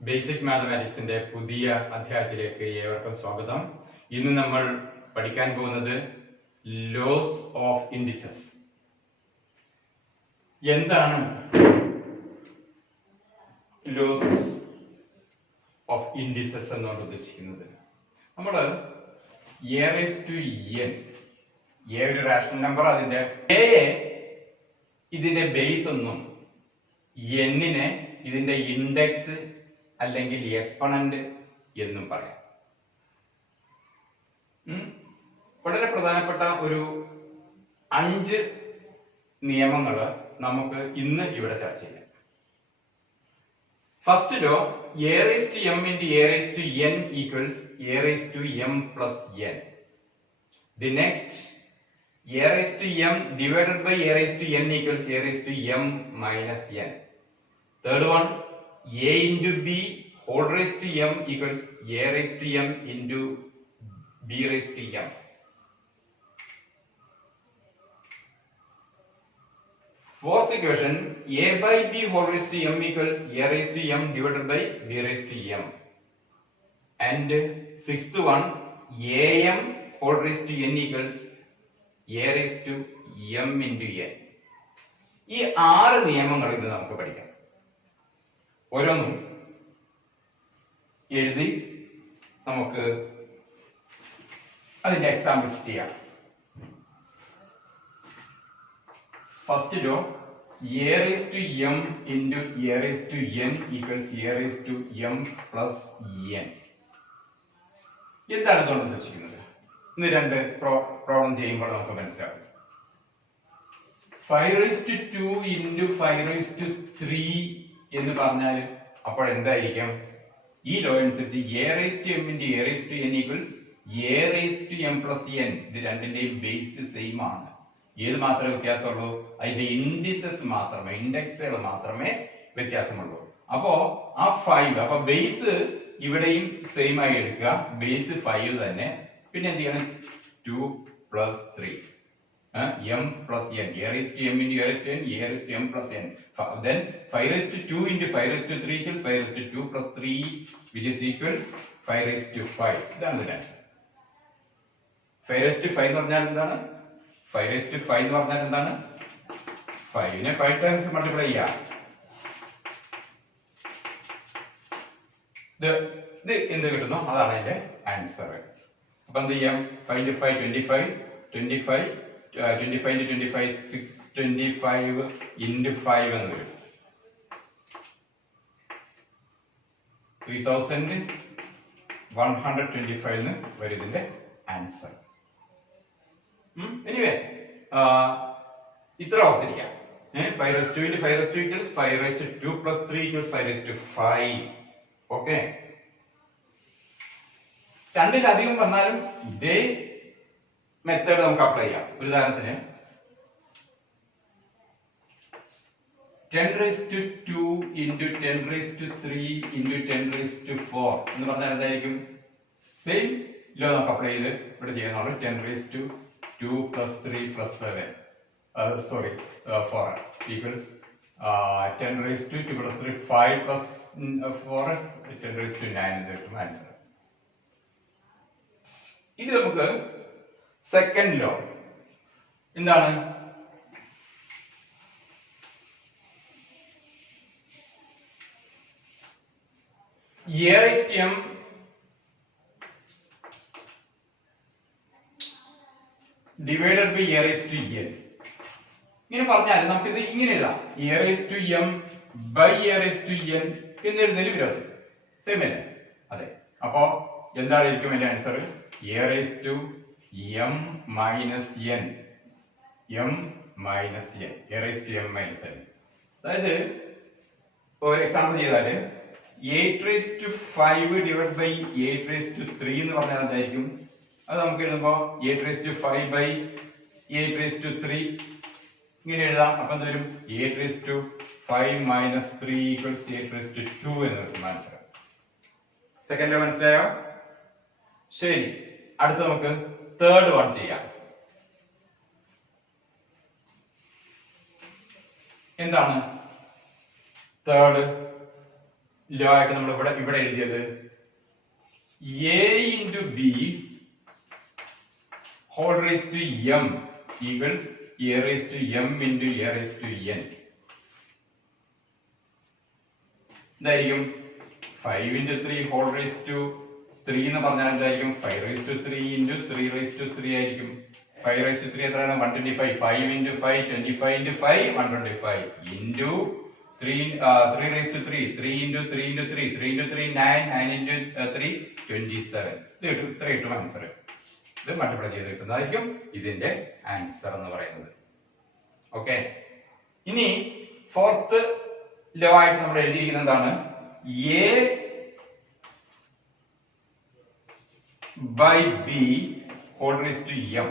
Basic മാത്തമാറ്റിക്സിന്റെ പുതിയ അധ്യായത്തിലേക്ക് ഏവർക്കും സ്വാഗതം. ഇന്ന് നമ്മൾ പഠിക്കാൻ പോകുന്നത് ലോസ് ഓഫ് ഇൻഡിസസ്. എന്താണ് ലോസ് ഓഫ് ഇൻഡിസസ് എന്നാണ് ഉദ്ദേശിക്കുന്നത്? നമ്മൾ ഒരു റാഷണൽ നമ്പർ, അതിന്റെ ഇതിന്റെ ബേസ് ഒന്നും എന്നിനെ ഇതിന്റെ ഇൻഡെക്സ് അല്ലെങ്കിൽ എക്സ്പൊണന്റ് എന്നും പറയാം. വളരെ പ്രധാനപ്പെട്ട ഒരു 5 നിയമങ്ങൾ നമുക്ക് ഇന്ന് ഇവിടെ ചർച്ച ചെയ്യാം. First law, a raised to m into a raised to n equals a raised to m plus n. The next, a raised to m divided by a raised to n equals a raised to m minus n. Third one, a into b whole raised to m equals a raised to m into b raised to m. Fourth equation, a by b whole raised to m equals a raised to m divided by b raised to m. And sixth one, am whole raised to n equals a raised to m into n. ഈ 6 നിയമങ്ങൾ ഇന്ന് നമുക്ക് പഠിക്കാം. ഓരോന്നും എഴുതി നമുക്ക് അതിന്റെ examples ചെയ്യാം. First law, a raised to m into a raised to n equals a raised to m plus n. എന്താണ് ഇതുകൊണ്ട് ഉദ്ദേശിക്കുന്നത്? ഇന്ന് 2 പ്രോബ്ലം ചെയ്യുമ്പോൾ നമുക്ക് മനസ്സിലാവും. 5 raised to 2 into 5 raised to 3 എന്ന് പറഞ്ഞാൽ അപ്പോൾ എന്തായിരിക്കും? ഈ ലോ അനുസരിച്ച് a raised to m into a raised to n equals a raised to m plus n. ഇത് രണ്ടിന്റെയും ബേസ് സെയിം ആണ്. ഏത് മാത്രമേ വ്യത്യാസമുള്ളൂ? അതിന്റെ ഇൻഡിസസ് മാത്രമേ, ഇൻഡെക്സുകൾ മാത്രമേ വ്യത്യാസമുള്ളൂ. അപ്പോ ആ 5, അപ്പൊ ബേസ് ഇവിടെയും സെയിം ആയി എടുക്കുക. ബേസ് 5 തന്നെ. പിന്നെ എന്ത് ചെയ്യണം? 2 plus 3 m plus n, a raised to m into a raised to n, a raised to m plus n. Then 5 raised to 2 into 5 raised to 3 equals 5 raised to 2 plus 3, which is equals 5 raised to 5. ഇതാണ് ഇതിന്റെ answer. 5 raised to 5 എന്ന് പറഞ്ഞാൽ എന്താണ്? 5 raised to 5 എന്ന് പറഞ്ഞാൽ എന്താണ്? 5 നെ 5 times multiply ചെയ്യാം. ഇത് എന്ത് കിട്ടുന്നു അതാണ് അതിന്റെ ആൻസർ. അപ്പൊ എന്ത് ചെയ്യാം? 5 into 5 25, 25 into 25 625 into 5 എന്ന് വരും. 3125 എന്ന് വരും ഇതിന്റെ ആൻസർ. എനിവേ ഇത്ര ഓർത്തിരിക്കാം. 5 raised to 2 into 5 raised to equals 5 raised to 2 plus 3 equals 5 raised to 5. Okay, രണ്ടിലധികം വന്നാലും ഇതേ മെത്തേഡ് നമുക്ക് അപ്ലൈ ചെയ്യാം. ഒരു ഉദാഹരണത്തിന് 10 raised to 2 into 10 raised to 3 into 10 raised to 4 എന്ന് പറഞ്ഞാൽ എന്തായിരിക്കും? സെയിം ലോ നമുക്ക് അപ്ലൈ ചെയ്ത് ഇവിടെ ചെയ്യുന്നുള്ളൂ. 10 raised to 2 plus 3 plus 7 4 equals 10 raised to 2 plus 3 5 plus 4 10 raised to 9 എന്ന് കിട്ടും ആൻസർ. ഇത് നമുക്ക് സെക്കൻഡ് ലോ എന്താണ്? a raised to m divided by a raised to n. ഇങ്ങനെ പറഞ്ഞാൽ നമുക്കിത് ഇങ്ങനെ എഴുതാം. a raised to m by a raised to n എന്ന് എഴുതുന്നതിൽ വിരോധം സെയിം അല്ലേ? അതെ. അപ്പോ എന്തായിരിക്കും എന്റെ answer? a raised to m minus n, m minus n, a raised to m minus n. അതായത് ഒരു എക്സാമ്പിൾ ചെയ്താല് 8 raised to 5 divided by 8 raised to 3 എന്ന് പറഞ്ഞാൽ എന്തായിരിക്കും? അത് നമുക്ക് എഴുതുമ്പോ 8 raised to 5 by 8 raised to 3 ഇങ്ങനെ എഴുതാം. അപ്പൊ എന്ത് വരും? 8 raised to 5 minus 3 equals 8 raised to 2 എന്ന് കിട്ടും ആൻസർ. സെക്കൻഡ് മനസ്സിലായോ? ശരി, അടുത്ത നമുക്ക് തേർഡ് വൺ ചെയ്യാം. എന്താണ് തേർഡ്? ലോ ആയിട്ട് നമ്മൾ ഇവിടെ എഴുതിയത് a into b whole raised to m equals a raised to m into a raised to n. എന്തായിരിക്കും 5 into 3 whole raised to 3 എന്ന് പറഞ്ഞാൽ എന്തായിരിക്കും 5 raised to 3 into 3 raised to 3 ആയിരിക്കും. 5 raised to 3 എത്രയാണ് 125. 5 into 5 25 into 5 125 into 3 raised to 3 3 into 3 into 3 3 into 3 9 9 into 3 27. ഇത് കിട്ടും. ഇത്ര കിട്ടും ആൻസർ. ഇത് മൾട്ടിപ്ലൈ ചെയ്ത് കിട്ടുന്നതായിരിക്കും ഇതിന്റെ ആൻസർ എന്ന് പറയുന്നത്. ഓക്കെ, ഇനി ഫോർത്ത് ലോ ആയിട്ട് നമ്മൾ എഴുതിയിരിക്കുന്നത് എന്താണ്? a by b whole raised to m.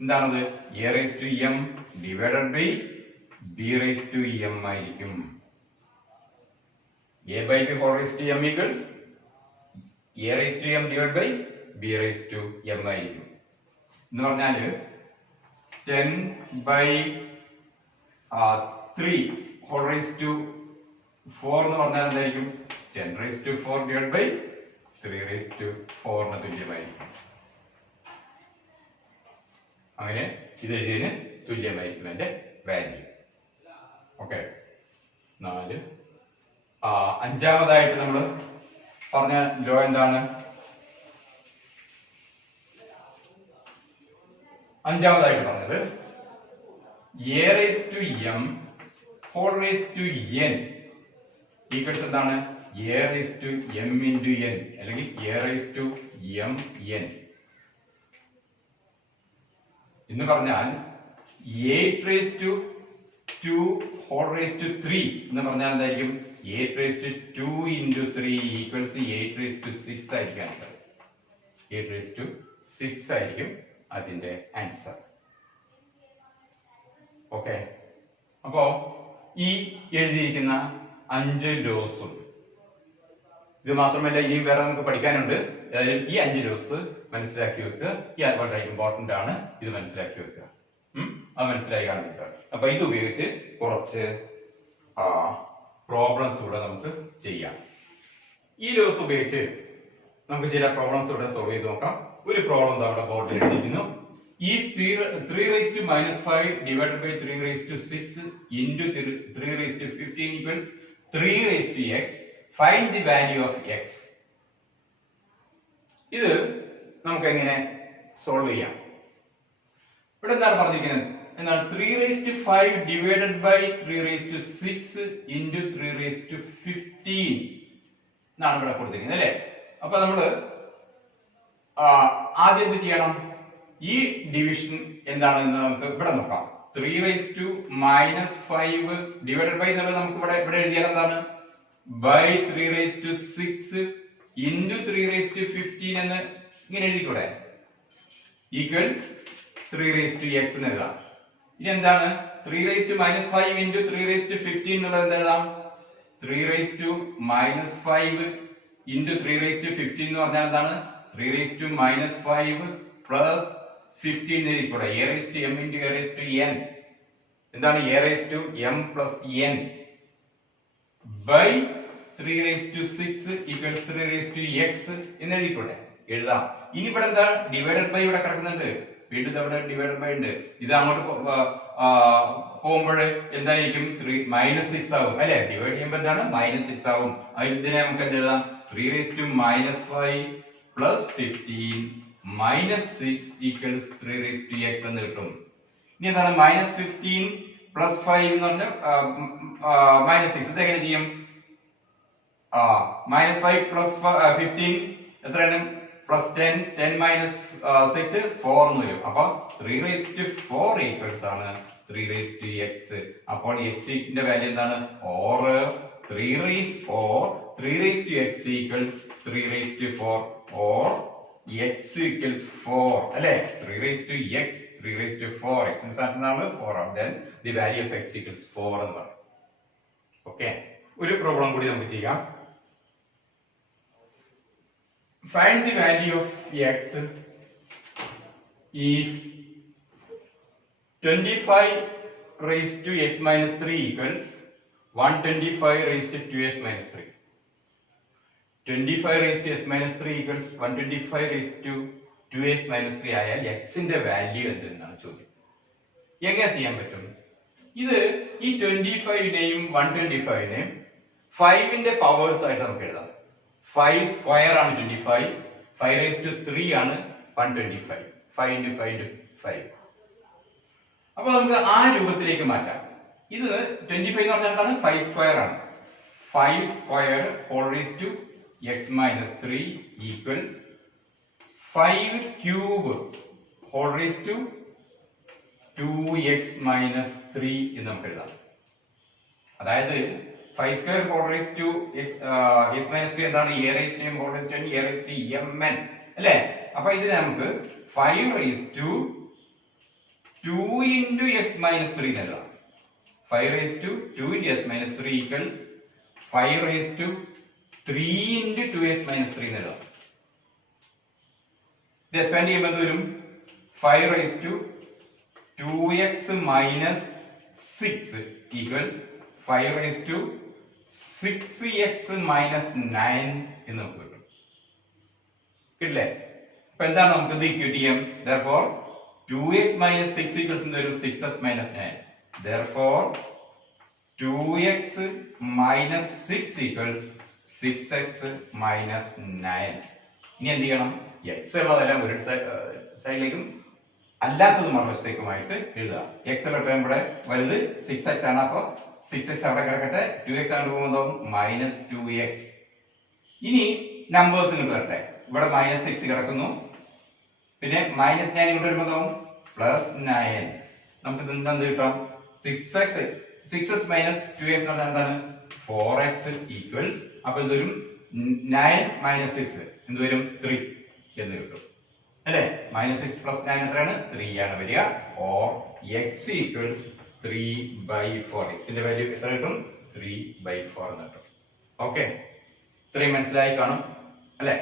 എന്താണത്? a raised to m divided by b raised to m ആയിരിക്കും. a by b whole raised to m equals a raised to m divided by b raised to m ആയിരിക്കും. എന്ന് പറഞ്ഞാല് 10 by 3 whole raised to 4 എന്ന് പറഞ്ഞാൽ എന്തായിരിക്കും? 10 raised to 4 divided by 3 raised to 4 ന് തുല്യമായിരിക്കും. അങ്ങനെ ഇത് ഇതിന് തുല്യമായിരിക്കും എന്റെ വാല്യൂ. ഓക്കെ, 4. അഞ്ചാമതായിട്ട് നമ്മൾ പറഞ്ഞ ലോ എന്താണ്? അഞ്ചാമതായിട്ട് പറഞ്ഞത് a raised to m whole raised to n equals എന്താണ്? a raised to m into n അല്ലെങ്കിൽ a raised to m n എന്ന് പറഞ്ഞാൽ 8 raised to 2 whole raised to 3 എന്ന് പറഞ്ഞാൽ എന്തായിരിക്കും? 8 raised to 2 into 3 equals 8 raised to 6 ആയിരിക്കും answer. 8 raised to 6 ആയിരിക്കും അതിന്റെ ആൻസർ. ഓക്കെ, അപ്പോ ഈ എഴുതിയിരിക്കുന്ന 5 ലോസും ഇത് മാത്രമല്ല ഇനി വേറെ നമുക്ക് പഠിക്കാനുണ്ട്. അതായത് ഈ 5 ലോസ് മനസ്സിലാക്കി വെക്കുക. ഈ വളരെ ഇമ്പോർട്ടന്റ് ആണ്. ഇത് മനസ്സിലാക്കി വെക്കുക. അത് മനസ്സിലായി കാണിക്കുക. അപ്പൊ ഇത് ഉപയോഗിച്ച് കുറച്ച് പ്രോബ്ലംസ് കൂടെ നമുക്ക് ചെയ്യാം. ഈ ലോസ് ഉപയോഗിച്ച് നമുക്ക് ചില പ്രോബ്ലംസ് ഇവിടെ സോൾവ് ചെയ്ത് നോക്കാം. ഒരു പ്രോബ്ലം അവിടെ ബോർഡിൽ എഴുതിയിരിക്കുന്നു. If 3 raised to minus 5 divided by 3 raised to 6 into 3 raised to 15 equals 3 raised to x, find the value of x. ഇത് നമുക്ക് എങ്ങനെ സോൾവ് ചെയ്യാം? ഇവിടെ എന്താണ് പറഞ്ഞിരിക്കുന്നത്? എന്നാൽ 3 raised to 5 divided by 3 raised to 6 into 3 raised to 15 എന്നാണ് ഇവിടെ കൊടുത്തിരിക്കുന്നത് അല്ലേ? അപ്പൊ നമ്മള് ആദ്യം എന്ത് ചെയ്യണം? ഈ ഡിവിഷൻ എന്താണെന്ന് നമുക്ക് ഇവിടെ നോക്കാം. 3 raised to minus 5 divided by എന്നുള്ളത് നമുക്ക് ഇവിടെ എഴുതിയാൽ എന്താണ്? by 3 raised to 6 into 3 raised to 15 എന്ന് ഇങ്ങനെ എഴുതിക്കൂടെ? ഈക്വൽസ് 3 raised to x എന്ന് എഴുതാം. ഇനി എന്താണ്? 3 raised to minus 5 into 3 raised to 15 എന്നുള്ളത് എന്ത് എഴുതാം? 3 raised to minus 5 into 3 raised to 15 എന്ന് പറഞ്ഞാൽ എന്താണ്? 3 raised to minus 5 plus 15 എഴുതിക്കൂടെ? a raised to m into a raised to n. എന്താണ്? a raised to m plus n by 3 raised to 6 equals 3 raised to x എന്ന് എഴുതിക്കൂടെ? എഴുതാം. ഇനി ഇവിടെ എന്താ? Divided by ഇവിടെ കിടക്കുന്നുണ്ട്. വീണ്ടും ഇവിടെ ഡിവൈഡഡ് ബൈ ഉണ്ട്. ഇത് അങ്ങോട്ട് പോകുമ്പോൾ എന്തായിരിക്കും? -6 ആവും അല്ലെ? ഡിവൈഡ് ചെയ്യുമ്പോൾ എന്താണ്? -6 ആവും. ഇതിനെ നമുക്ക് എന്ത് എഴുതാം? 3 raised to minus 5 plus 15 minus 6 equals 3 raised to x എന്ന് കിട്ടും. ഇനി എന്താണ്? -15 plus 5 എന്ന് പറഞ്ഞാൽ -6. ഇത് എങ്ങനെ ചെയ്യും? -5 plus 15 എത്രയാണ്? +10 10 minus 6 4 എന്ന് വരും. അപ്പൊ 3 raised to 4 equals ആണ് 3 raised to x. അപ്പോൾ x ന്റെ വാല്യൂ എന്താണ്? or 3 raised to x equals 3 raised to 4 or x equals 4 അല്ലേ? 3 raised to x 3 raised to 4 x ന്റെ സ്ഥാനത്ത് എന്താണ്? 4 ആണ്. then the value of x equals 4 എന്ന് പറയും. ഓക്കെ, ഒരു പ്രോബ്ലം കൂടി നമുക്ക് ചെയ്യാം. Find the value of x if 25 raised to x minus 3 equals 125 raised to 2s minus 3. 25 raised to s minus 3 equals 125 raised to 2s minus 3 ആയാൽ എക്സിന്റെ value എന്തെന്നാണ് ചോദ്യം. എങ്ങനെ ചെയ്യാൻ പറ്റും? ഇത് ഈ 25നെയും 125നെയും 5ന്റെ പവേഴ്സ് ആയിട്ട് നമുക്ക് എഴുതാം. 5 സ്ക്വയർ ആണ് 25, 5 raised to 3 ആണ് 125, 5 into 5 into 5. അപ്പോൾ നമുക്ക് ആ രൂപത്തിലേക്ക് മാറ്റാം. ഇത് 25 എന്ന് പറഞ്ഞാൽ എന്താണ്? 5 സ്ക്വയർ ആണ്. 5 square whole raise to x minus 3 equals 5 cube whole raise to 2x minus 3 എന്ന് നമുക്ക് എഴുതാം. അതായത് 5 square whole raise to x minus 3 എന്താണ്? a raised to m whole raise to n a raised to mn അല്ലേ? അപ്പൊ ഇതിനെ നമുക്ക് 5 raised to 2 into s minus 3 എന്ന് എഴുതാം. 5 raised to 2 into s minus 3 equals 5 raised to 3 into 2s minus 3 എന്ന് എഴുതാം. ഇത് എക്സ്പാൻഡ് ചെയ്യുമ്പോൾ എന്ത് വരും? 5 raised to 2x minus 6 equals 5 raised to 6x minus 9 എന്ന് നമുക്ക് കിട്ടും. കിട്ടില്ലേ? അപ്പൊ എന്താണ് നമുക്ക് ഇത് ഇക്വേറ്റ് ചെയ്യാം? therefore 2x minus 6 equals എന്ത് വരും? 6x minus 9. therefore 2x minus 6 equals 6x minus 9. ഇനി എന്ത് ചെയ്യണം? x ഉള്ളതെല്ലാം ഒരു സൈഡിലേക്കും അല്ലാത്തത് മറുവശത്തേക്കുമായിട്ട് എഴുതുക. x ഉള്ള ടേം ഇവിടെ വലുത് 6x ആണ്. അപ്പൊ 6x അവിടെ കിടക്കട്ടെ. 2x ആണ് പോകുമ്പോൾ മൈനസ് 2x. ഇനി നമ്പേഴ്സ് ഇങ്ങോട്ട് വരട്ടെ. ഇവിടെ മൈനസ് 6 കിടക്കുന്നു. പിന്നെ മൈനസ് 9 ഇങ്ങോട്ട് വരുമ്പോൾ പ്ലസ് 9. നമുക്ക് എന്ത് കിട്ടാം? 6x മൈനസ് 2x എന്താണ്? 4x equals. അപ്പൊ എന്തുവരും? 9 മൈനസ് 6 എന്തുവരും? 3 എന്ന് കിട്ടും അല്ലെ? മൈനസ് 6 പ്ലസ് 9 എത്രയാണ്? 3 ആണ് വരിക. Or x equals 3/4. എക്സിന്റെ വാല്യൂ എത്ര കിട്ടും? 3/4 എന്ന് കിട്ടും. ഓക്കെ, ഇത്രയും മനസ്സിലായി കാണും അല്ലെ?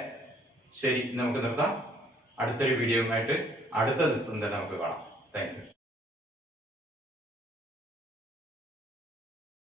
ശരി, നമുക്ക് നിർത്താം. അടുത്തൊരു വീഡിയോയുമായിട്ട് അടുത്ത ദിവസം തന്നെ നമുക്ക് കാണാം. Thank you.